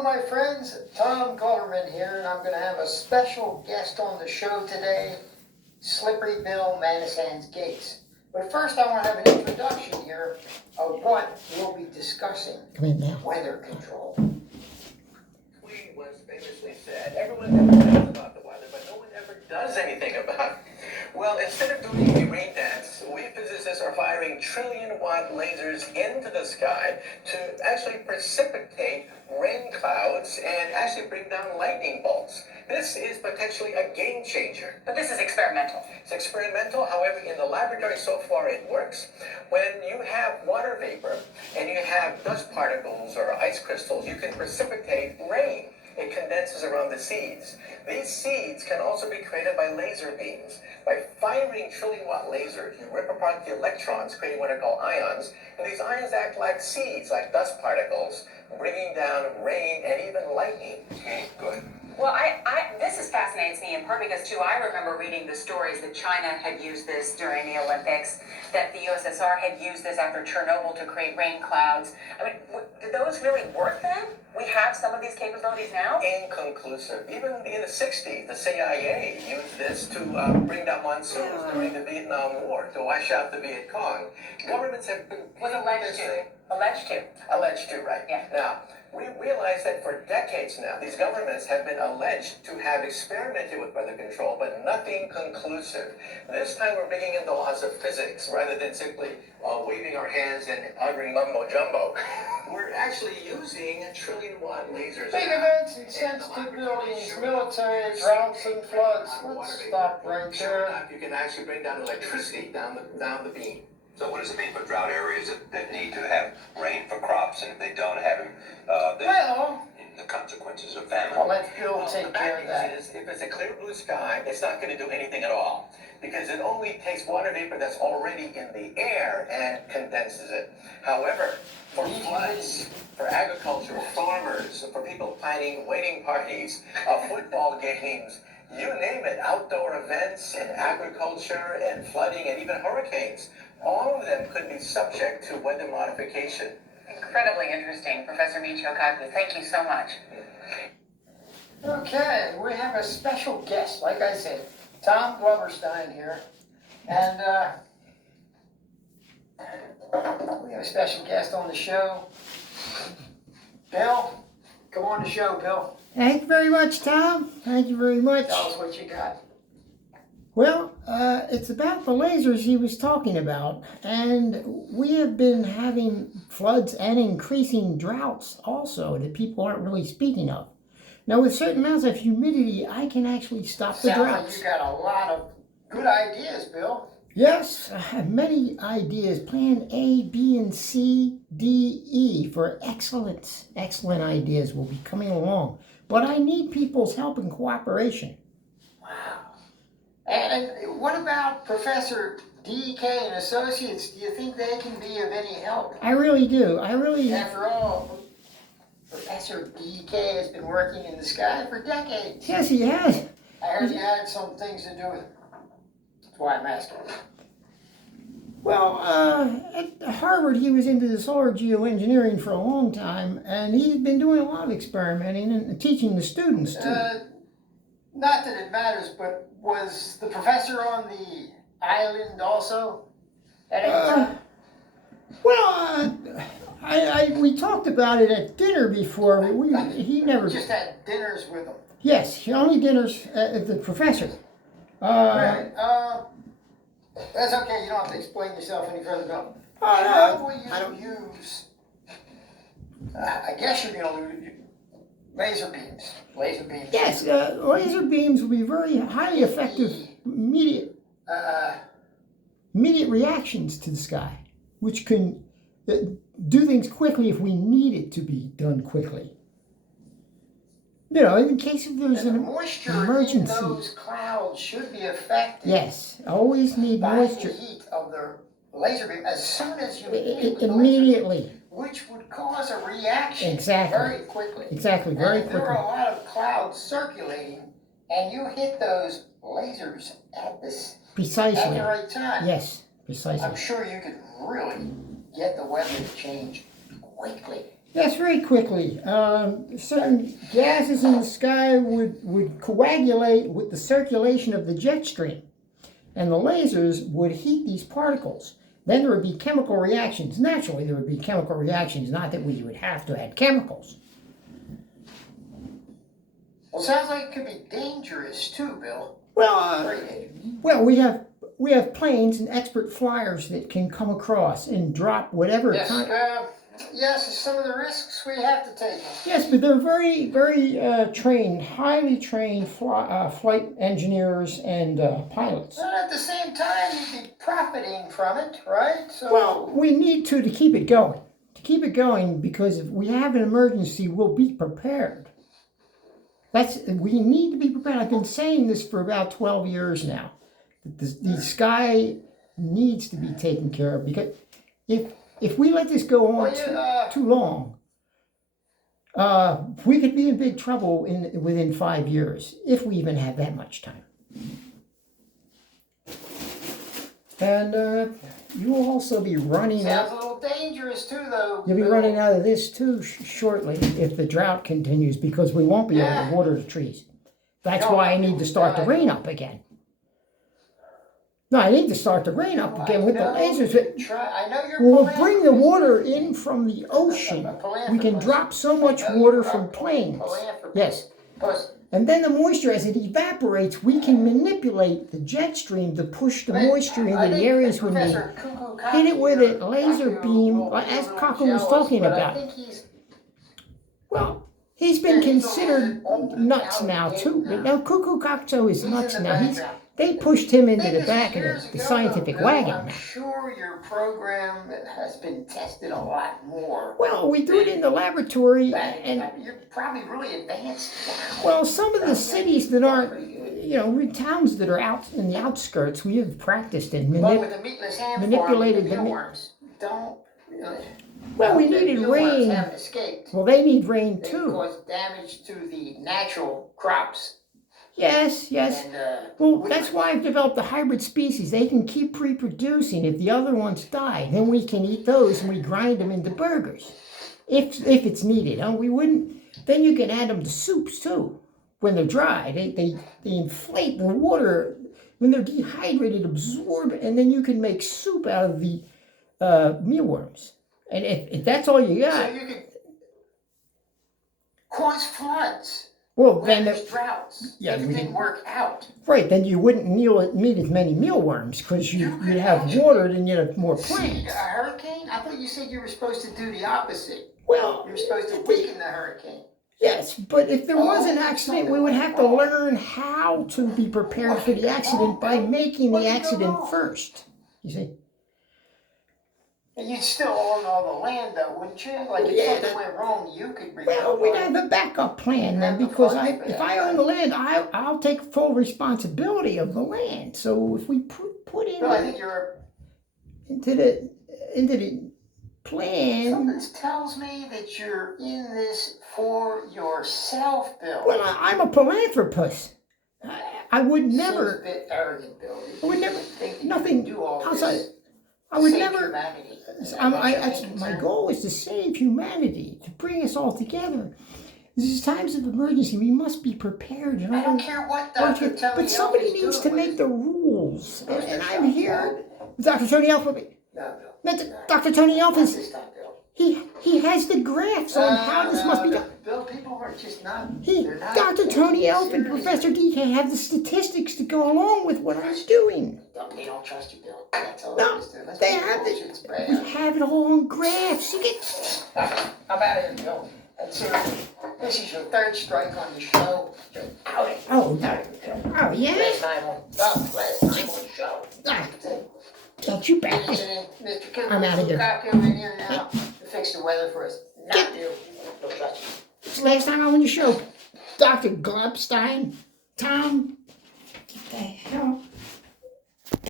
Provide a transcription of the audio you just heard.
Hello, my friends. Tom Gullerman here, and I'm going to have a special guest on the show today, Slippery Bill Mantis Gates. But first, I want to have an introduction here of what we'll be discussing. Come in now. Weather control. We once famously said, everyone complains about the weather, but no one ever does anything about it. Well, instead of doing a rain dance, we physicists are firing trillion-watt lasers into the sky to actually precipitate rain clouds and actually bring down lightning bolts. This is potentially a game changer. But this is experimental. It's experimental, however, in the laboratory so far it works. When you have water vapor and you have dust particles or ice crystals, you can precipitate rain. It condenses around the seeds. These seeds can also be created by laser beams. By firing trillion-watt lasers, you rip apart the electrons, creating what are called ions, and these ions act like seeds, like dust particles, bringing down rain and even lightning. Good. Well, this fascinates me in part because, too, I remember reading the stories that China had used this during the Olympics, that the USSR had used this after Chernobyl to create rain clouds. I mean, did those really work then? We have some of these capabilities now? Inconclusive. Even in the 60s, the CIA used this to bring down monsoons during the Vietnam War, to wash out the Viet Cong. Governments have been... Was alleged to. Alleged to. Alleged to, right. Yeah. Now, we realize that for decades now, these governments have been alleged to have experimented with weather control, but nothing conclusive. This time we're bringing in the laws of physics rather than simply waving our hands and uttering mumbo-jumbo. We're actually using trillion-watt lasers. Big events and sensitive buildings, military, droughts and floods. Let's stop right there. You can actually bring down electricity down the beam. So what does it mean for drought areas that need to have rain for crops, and if they don't have them, the consequences of famine? I'll let Bill take care of that. If it's a clear blue sky, it's not going to do anything at all, because it only takes water vapor that's already in the air and condenses it. However, for floods, for agriculture, farmers, for people planning wedding parties, football games, you name it, outdoor events and agriculture and flooding and even hurricanes, all of them could be subject to weather modification. Incredibly interesting, Professor Michio Kaku. Thank you so much. Okay, we have a special guest, like I said, Tom Glubstein here, and we have a special guest on the show. Bill, come on the show, Bill. Thank you very much, Tom. Thank you very much. Tell us what you got. Well, it's about the lasers he was talking about, and we have been having floods and increasing droughts also that people aren't really speaking of. Now, with certain amounts of humidity, I can actually stop the Sounds like droughts. you got a lot of good ideas, Bill. Yes, I have many ideas. Plan A, B, and C, D, E for excellent ideas will be coming along. But I need people's help and cooperation. And what about Professor D.K. and Associates? Do you think they can be of any help? I really do. After all, Professor D.K. has been working in the sky for decades. Yes, he has. I heard you had some things to do with it. That's why I'm asking. Well, at Harvard, he was into the solar geoengineering for a long time, and he's been doing a lot of experimenting and teaching the students, too. Not that it matters, but was the professor on the island also at any time? We talked about it at dinner before. He never... Just had dinners with him. Yes, only dinners at the professor. Right. That's okay. You don't have to explain yourself any further, Bill. No, How will you use... I guess you're going to laser beams. Laser beams. Yes, laser beams will be very highly effective immediate reactions to the sky, which can do things quickly if we need it to be done quickly. You know, in case if there's an moisture emergency. In those clouds should be affected. Yes, always need moisture. By the heat of the laser beam as soon as you immediately. Which would cause a reaction Exactly. very quickly. Exactly, very quickly. There are a lot of clouds circulating, and you hit those lasers at Precisely. At the right time. Yes, precisely. I'm sure you could really get the weather to change quickly. Yes, very quickly. Certain gases in the sky would coagulate with the circulation of the jet stream, and the lasers would heat these particles. Then there would be chemical reactions. Naturally, there would be chemical reactions, not that we would have to add chemicals. Well, sounds like it could be dangerous too, Bill. Well, Very dangerous. well, we have planes and expert flyers that can come across and drop whatever Yes, kind. yes, some of the risks we have to take. Yes, but they're very, very trained, highly trained flight engineers and pilots. But at the same time, you'd be profiting from it, right? So, Well, we need to keep it going. To keep it going, because if we have an emergency, we'll be prepared. We need to be prepared. I've been saying this for about 12 years now. The sky needs to be taken care of, because if we let this go on too long, we could be in big trouble within 5 years, if we even have that much time. And you will also be running sounds out. a little dangerous too, though. You'll be Bill. running out of this too shortly if the drought continues, because we won't be able to water the trees. That's why I need to start the rain up again. No, I need to start the rain up again with the lasers. I know you're. We'll bring the water in from the ocean. We can drop so much water from planes. Yes. And then the moisture, as it evaporates, we can manipulate the jet stream to push the moisture into the areas we need. Hit it with a laser beam, as Kaku was talking about. Well, he's been considered nuts now, too. Now, Cuckoo Cocteau is nuts now. They pushed him into the back of the scientific wagon. I'm sure your program has been tested a lot more. Well, we do it in the laboratory, and You're probably really advanced now. well, some of the cities that aren't, towns that are out in the outskirts, we have practiced and But with the meatless hand manipulated the mealworms don't really. Well, we the needed mealworms rain. haven't escaped. Well, they need rain They too. cause damage to the natural crops. Yes. And, Well, that's why I've developed a hybrid species. They can keep reproducing. If the other ones die, then we can eat those and we grind them into burgers, if it's needed. We wouldn't. Then you can add them to soups too. When they're dry, they inflate the water. When they're dehydrated, absorb it, and then you can make soup out of the mealworms. And if that's all you got, so you could cause floods. well, When then there's droughts. yeah, if it didn't work out. right, then you wouldn't need as many mealworms, because you'd have water and you'd have more plants. A hurricane? I thought you said you were supposed to do the opposite. Well, You were supposed to weaken the hurricane. yes, but if there was an accident, we would have to learn how to be prepared for the accident by making the accident first. You see? And you'd still own all the land, though, wouldn't you? Like, if something went wrong, you could rebuild. Well, we'd have a backup plan then, because if I own the land, I'll take full responsibility of the land. So if we put in Well, I think you're. into the plan. Something tells me that you're in this for yourself, Bill. Well, I'm a philanthropist. I would never. Seems a bit arrogant, Bill. I would never. Think you Nothing can do all outside. this. I would Save never. humanity. My goal is to save humanity, to bring us all together. These times of emergency, we must be prepared. And I don't care what Dr. Tony but somebody Elf is needs to doing make with the rules, it. and I'm here. Dr. Tony Elf. No, Dr. Tony Elf Not is. this time, Bill. He has the graphs on how this must be done. Bill, people are just not. Dr. Tony Elf and Professor DK have the statistics to go along with what I'm doing. They don't trust you, Bill. That's all No, it is. Let's they make have bullshit it. spread. We have it all on graphs. You get. I'm out of here, Bill. That's it. This is your third strike on the show. You're out. Oh, no. Oh, yeah? Last time on the show. Get you back. Mr. Cooper, I'm outta here. Got in here now to fix the weather for us. Not you. Don't trust you. It's the last time I'm on the show. Dr. Glubstein. Tom. What the hell?